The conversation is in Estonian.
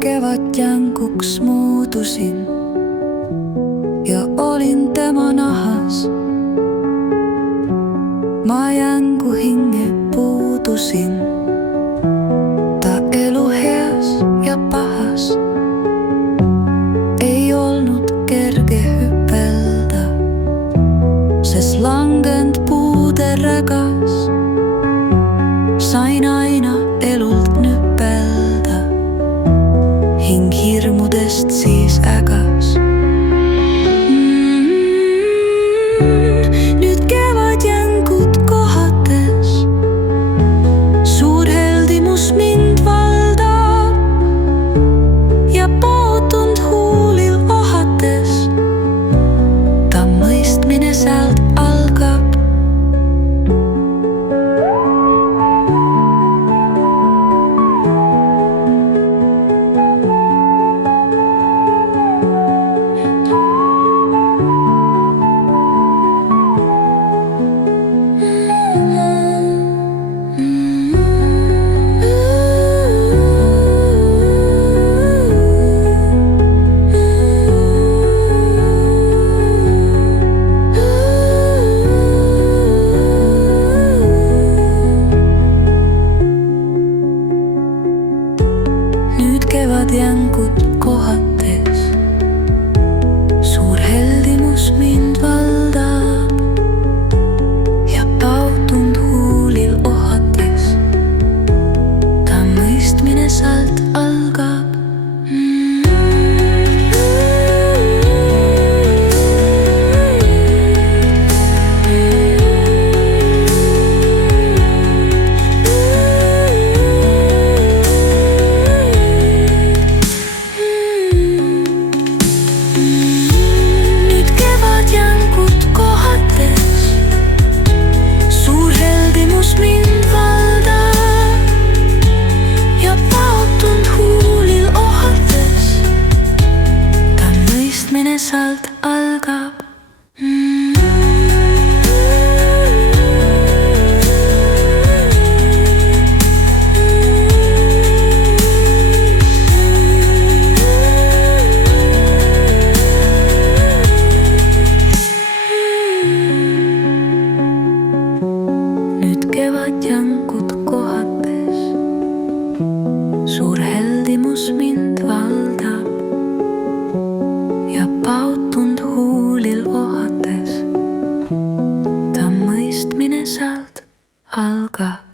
kevadjänkuks muutusin ja olin tema nahas. Ma jängu hinge puudusin, ta elu heas ja pahas. Ei olnud kerge hüpelda, sest langend puude rägas. Sain aina elult nüpelda, hing hirmudest siis ägas. Nüüd kevadjängud kohates, suur heldimus mind valdab ja pootund huulil ohates, ta mõistmine sealt algab. Kevadjängud kohates, suur heldimus mind valdab ja pautund huulil ohates, ta mõistmine sealt algab. Sealt algab. Nüüd kevadjängud kohates, suur heldimus mind valdab ja pautund huulil ohates, ta mõistmine sealt algab.